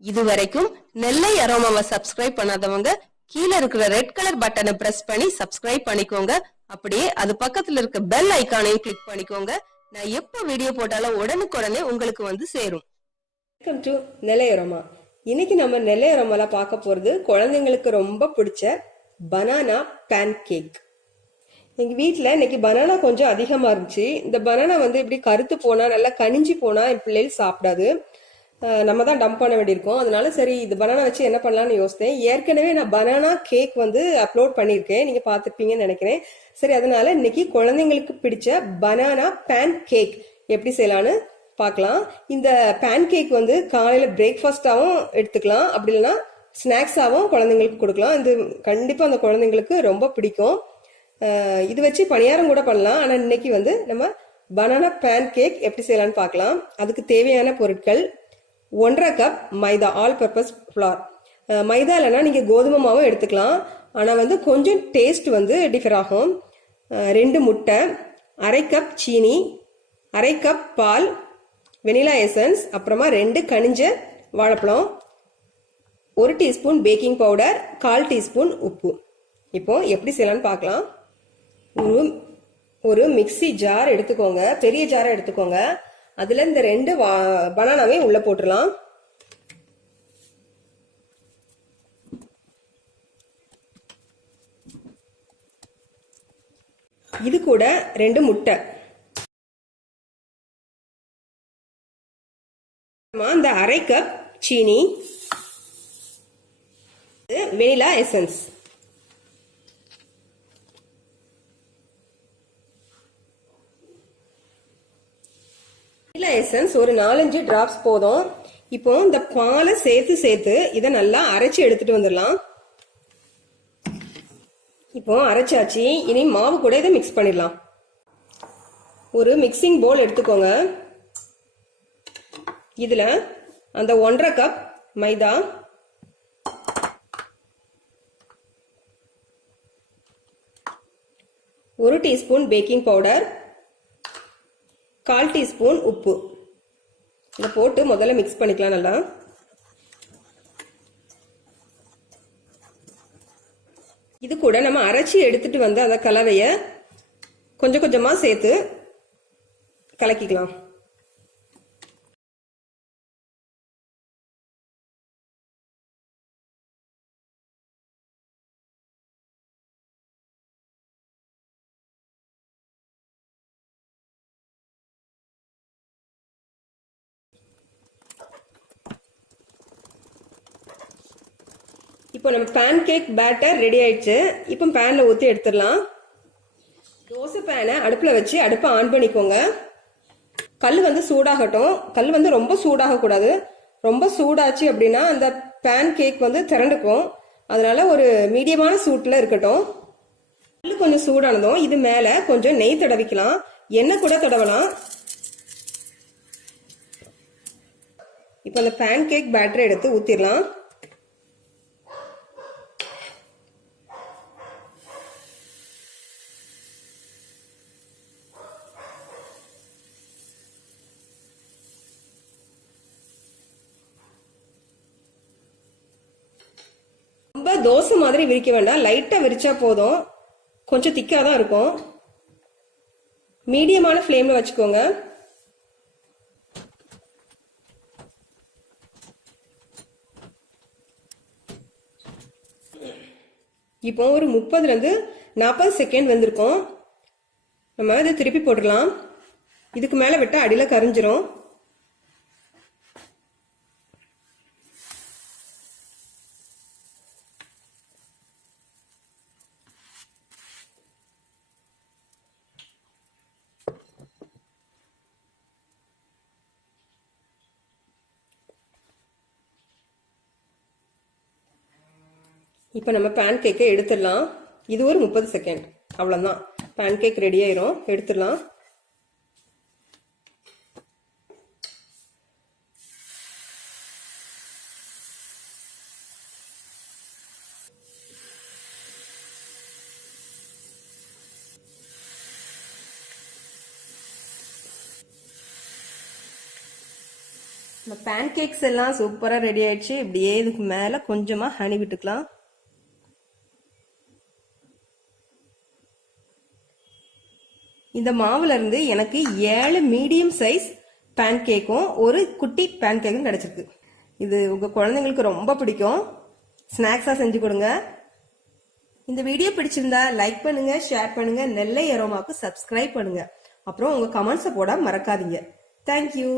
இதுவரைக்கும் நெல்லை அரோமாவை சப்ஸ்கிரைப் பண்ணாதவங்க கீழே இருக்கிற ரெட் கலர் பட்டனை பிரஸ் பண்ணி சப்ஸ்கிரைப் பண்ணிக்கோங்க. அப்படியே அது பக்கத்துல இருக்க பெல் ஐகானையும் கிளிக் பண்ணிக்கோங்க. நான் எப்ப வீடியோ போட்டாலும் உடனுக்குடனே உங்களுக்கு வந்து சேரும். Welcome to Nellai aroma. இன்னைக்கு நம்ம நெல்லை அரோமால பார்க்க போறது குழந்தைங்களுக்கு ரொம்ப பிடிச்ச பனானா பேன் கேக். எங்க வீட்டுல இன்னைக்கு பனானா கொஞ்சம் அதிகமா இருந்துச்சு. இந்த பனானா வந்து இப்படி கருத்து போனா நல்லா கனிஞ்சு போனா என் பிள்ளைகள் சாப்பிடாது. நம்ம தான் டம்ப் பண்ண வேண்டியிருக்கோம். அதனால சரி இது பனானா வச்சு என்ன பண்ணலாம்னு யோசித்தேன். ஏற்கனவே நான் பனானா கேக் வந்து அப்லோட் பண்ணியிருக்கேன், நீங்க பார்த்துருப்பீங்கன்னு நினைக்கிறேன். சரி, அதனால இன்னைக்கு குழந்தைங்களுக்கு பிடிச்ச பனானா பேன் கேக் எப்படி செய்யலான்னு பார்க்கலாம். இந்த பேன் கேக் வந்து காலையில பிரேக்ஃபாஸ்டாகவும் எடுத்துக்கலாம், அப்படி இல்லைன்னா ஸ்நாக்ஸாகவும் குழந்தைங்களுக்கு கொடுக்கலாம். இது கண்டிப்பாக அந்த குழந்தைங்களுக்கு ரொம்ப பிடிக்கும். இது வச்சு பணியாரம் கூட பண்ணலாம். ஆனால் இன்னைக்கு வந்து நம்ம பனானா பேன் கேக் எப்படி செய்யலான்னு பார்க்கலாம். அதுக்கு தேவையான பொருட்கள்: 1.5 கப் மைதா, ஆல் பர்பஸ் ஃப்ளார். மைதா இல்லைன்னா நீங்கள் கோதுமை மாவும் எடுத்துக்கலாம், ஆனால் வந்து கொஞ்சம் டேஸ்ட் வந்து டிஃபர் ஆகும். 2 முட்டை, 1/2 கப் சீனி, 1/2 கப் பால், வெனிலா எசன்ஸ், அப்புறமா 2 கனிஞ்ச வாழைப்பழம், 1 டீஸ்பூன் பேக்கிங் பவுடர், 1/4 டீஸ்பூன் உப்பு. இப்போ எப்படி செய்யலான்னு பார்க்கலாம். ஒரு மிக்சி ஜார் எடுத்துக்கோங்க, பெரிய ஜாரை எடுத்துக்கோங்க. அதுல இந்த 2 பனானாவையும் உள்ள போட்டுடலாம். இது கூட 2 முட்டை, இந்த 1/2 கப் சீனி, வெனிலா எசன்ஸ். வெனிலா எசன்ஸ் ஒரு 4-5 டிராப்ஸ் போதும். இப்போ இந்த பாலை சேர்த்து இதை நல்லா அரைச்சி எடுத்துட்டு வந்துடலாம். இப்போ அரைச்சாச்சு. இனி மாவு கூட இதை மிக்ஸ் பண்ணிடலாம். ஒரு மிக்சிங் பவுல் எடுத்துக்கோங்க. இதுல அந்த 1.5 கப் மைதா, 1 டீஸ்பூன் பேக்கிங் பவுடர், 1/4 டீஸ்பூன் உப்பு இதை போட்டு முதல்ல மிக்ஸ் பண்ணிக்கலாம் நல்லா. இது கூட நம்ம அரைச்சி எடுத்துட்டு வந்து அந்த கலவைய கொஞ்சம் கொஞ்சமா சேர்த்து கலக்கிக்கலாம். இப்போ நம்ம பேன் கேக் பேட்டர் ரெடி ஆயிடுச்சு. இப்போ பேன்ல ஊற்றி எடுத்துடலாம். தோசை பேனை அடுப்புல வச்சு அடுப்பை ஆன் பண்ணிக்கோங்க. கல் வந்து சூடாகட்டும். கல் வந்து ரொம்ப சூடாகக்கூடாது. ரொம்ப சூடாச்சு அப்படின்னா அந்த பேன் கேக் வந்து திரண்டுக்கும். அதனால ஒரு மீடியமான சூட்டில் இருக்கட்டும். கல் கொஞ்சம் சூடானதும் இது மேலே கொஞ்சம் நெய் தடவிக்கலாம், எண்ணெய் கூட தடவலாம். இப்போ அந்த பேன் கேக் பேட்டரை எடுத்து ஊற்றிடலாம். ரொம்ப தோசை மாதிரி விரிக்க வேண்டாம், லைட்டா விரிச்சா போதும். கொஞ்சம் திக்கா தான் இருக்கும். மீடியமான ஃப்ளேம்ல வச்சுக்கோங்க. இப்போ ஒரு 30-40 செகண்ட் வந்திருக்கும். நம்ம இதை திருப்பி போட்டுடலாம். இதுக்கு மேல விட்டா அடியில கரிஞ்சிரும். இப்போ நம்ம பேன் கேக்கை எடுத்துடலாம். இது ஒரு 30 செகண்ட், அவ்வளோதான். பேன் கேக் ரெடி ஆயிரும். எடுத்துடலாம். இந்த பேன் கேக்ஸ் எல்லாம் சூப்பரா ரெடி ஆயிடுச்சு. இப்படியே இதுக்கு மேல கொஞ்சமா ஹனி விட்டுக்கலாம். இந்த மாவுல இருந்து எனக்கு 7 மீடியம் சைஸ் பேன் கேக்கும் ஒரு குட்டி பேன் கேக்கும் கிடைச்சிருக்கு. இது உங்க குழந்தைங்களுக்கு ரொம்ப பிடிக்கும். ஸ்நாக்ஸா செஞ்சு கொடுங்க. இந்த வீடியோ பிடிச்சிருந்தா லைக் பண்ணுங்க, ஷேர் பண்ணுங்க, நெல்லை அரோமாக்கு சப்ஸ்கிரைப் பண்ணுங்க. அப்புறம் உங்க கமெண்ட்ஸை போட மறக்காதீங்க. தேங்க்யூ.